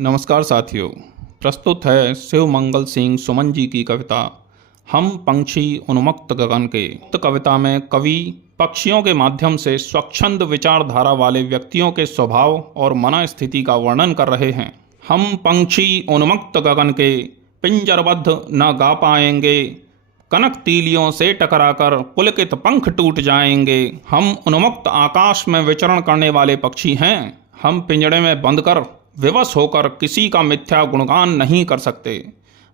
नमस्कार साथियों, प्रस्तुत है शिव मंगल सिंह सुमन जी की कविता हम पंछी उन्मुक्त गगन के। कविता में कवि पक्षियों के माध्यम से स्वच्छंद विचारधारा वाले व्यक्तियों के स्वभाव और मनस्थिति का वर्णन कर रहे हैं। हम पंछी उन्मुक्त गगन के, पिंजरबद्ध न गा पाएंगे, कनक तीलियों से टकराकर पुलकित पंख टूट जाएंगे। हम उन्मुक्त आकाश में विचरण करने वाले पक्षी हैं। हम पिंजड़े में बंद कर विवश होकर किसी का मिथ्या गुणगान नहीं कर सकते।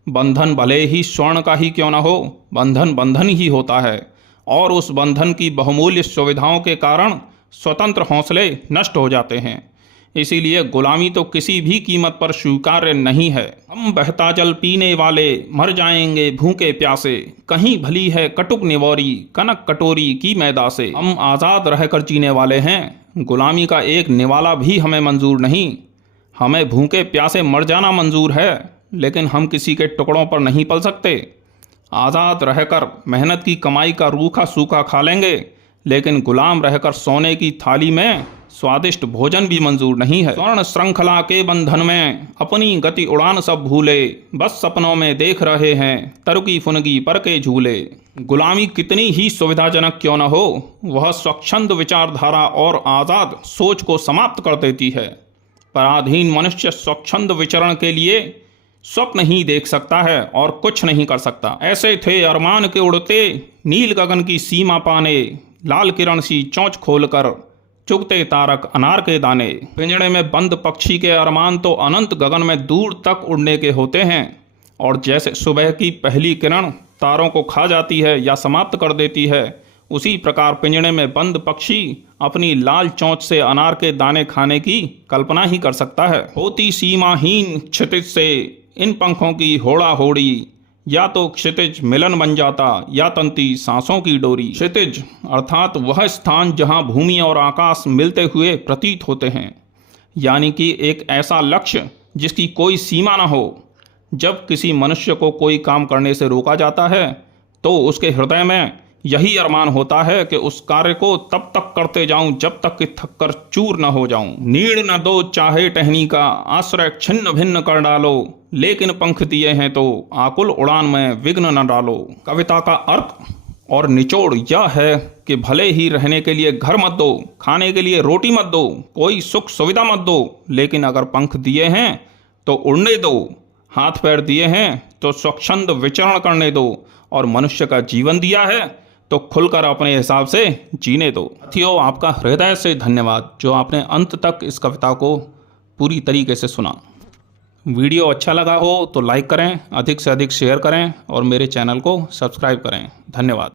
बंधन भले ही स्वर्ण का ही क्यों न हो, बंधन बंधन ही होता है और उस बंधन की बहुमूल्य सुविधाओं के कारण स्वतंत्र हौसले नष्ट हो जाते हैं। इसीलिए गुलामी तो किसी भी कीमत पर स्वीकार्य नहीं है। हम बहता जल पीने वाले मर जाएंगे भूखे प्यासे, कहीं भली है कटुक निवौरी कनक कटोरी की मैदा से। हम आज़ाद रहकर जीने वाले हैं, गुलामी का एक निवाला भी हमें मंजूर नहीं। हमें भूखे प्यासे मर जाना मंजूर है, लेकिन हम किसी के टुकड़ों पर नहीं पल सकते। आज़ाद रहकर मेहनत की कमाई का रूखा सूखा खा लेंगे, लेकिन गुलाम रहकर सोने की थाली में स्वादिष्ट भोजन भी मंजूर नहीं है। स्वर्ण श्रृंखला के बंधन में अपनी गति उड़ान सब भूले, बस सपनों में देख रहे हैं तरुकी फुनगी पर के झूले। गुलामी कितनी ही सुविधाजनक क्यों न हो, वह स्वच्छंद विचारधारा और आज़ाद सोच को समाप्त कर देती है। पराधीन मनुष्य स्वच्छंद विचरण के लिए स्वप्न ही देख सकता है और कुछ नहीं कर सकता। ऐसे थे अरमान के उड़ते नील गगन की सीमा पाने, लाल किरण सी चोंच खोलकर चुगते तारक अनार के दाने। पिंजड़े में बंद पक्षी के अरमान तो अनंत गगन में दूर तक उड़ने के होते हैं, और जैसे सुबह की पहली किरण तारों को खा जाती है या समाप्त कर देती है, उसी प्रकार पिंजड़े में बंद पक्षी अपनी लाल चोंच से अनार के दाने खाने की कल्पना ही कर सकता है। होती सीमाहीन क्षितिज से इन पंखों की होड़ा होड़ी, या तो क्षितिज मिलन बन जाता या तंती सांसों की डोरी। क्षितिज अर्थात वह स्थान जहां भूमि और आकाश मिलते हुए प्रतीत होते हैं, यानी कि एक ऐसा लक्ष्य जिसकी कोई सीमा न हो। जब किसी मनुष्य को कोई काम करने से रोका जाता है तो उसके हृदय में यही अरमान होता है कि उस कार्य को तब तक करते जाऊं जब तक कि थककर चूर न हो जाऊं। नीड़ न दो चाहे टहनी का, आश्रय छिन्न भिन्न कर डालो, लेकिन पंख दिए हैं तो आकुल उड़ान में विघ्न न डालो। कविता का अर्थ और निचोड़ यह है कि भले ही रहने के लिए घर मत दो, खाने के लिए रोटी मत दो, कोई सुख सुविधा मत दो, लेकिन अगर पंख दिए हैं तो उड़ने दो, हाथ पैर दिए हैं तो स्वच्छंद विचरण करने दो, और मनुष्य का जीवन दिया है तो खुलकर अपने हिसाब से जीने दो। साथियों, आपका हृदय से धन्यवाद जो आपने अंत तक इस कविता को पूरी तरीके से सुना। वीडियो अच्छा लगा हो तो लाइक करें, अधिक से अधिक शेयर करें और मेरे चैनल को सब्सक्राइब करें। धन्यवाद।